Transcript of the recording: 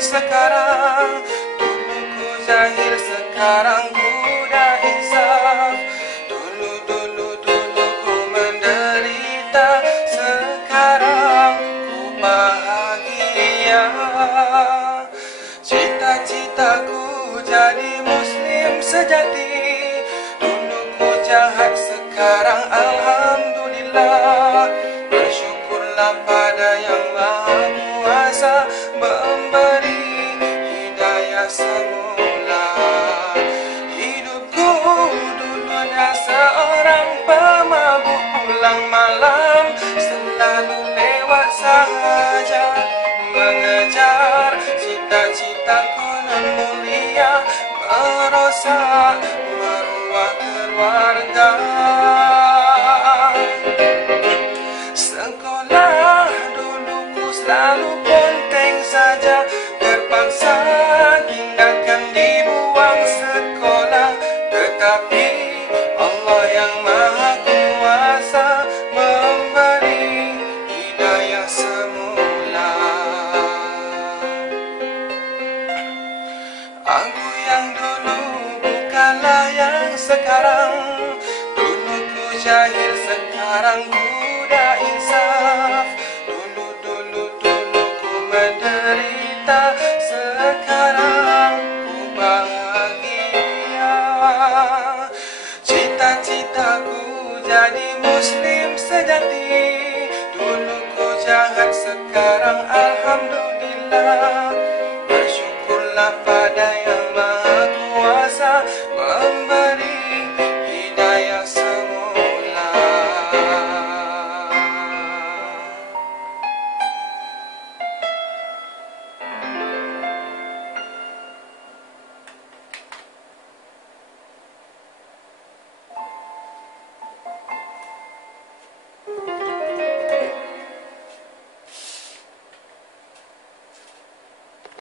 sekarang. Dulu ku jahil, sekarang ku dah insaf. Dulu ku menderita, sekarang ku bahagia. Cita-citaku jadi muslim sejati. Dulu ku jahat, sekarang alhamdulillah. Bersyukurlah pada yang Maha Kuasa, memberi hidayah semula. Hidupku dulunya seorang pemabuk pulang malam, selalu lewat sahaja mengejar cita-citaku nan mulia, merosak maruah keluarga. Sekolah dulu ku selalu ponteng saja, terpaksa tinggalkan dibuang sekolah. Tetapi Allah yang Maha Kuasa memberi hidayah semula. Aku yang dulu bukanlah yang sekarang. Dulu ku jahil, sekarang ku dah insaf. Dulu ku menderita, sekarang ku bahagia. Cita-citaku jadi muslim sejati. Dulu ku jahat, sekarang alhamdulillah. Bersyukurlah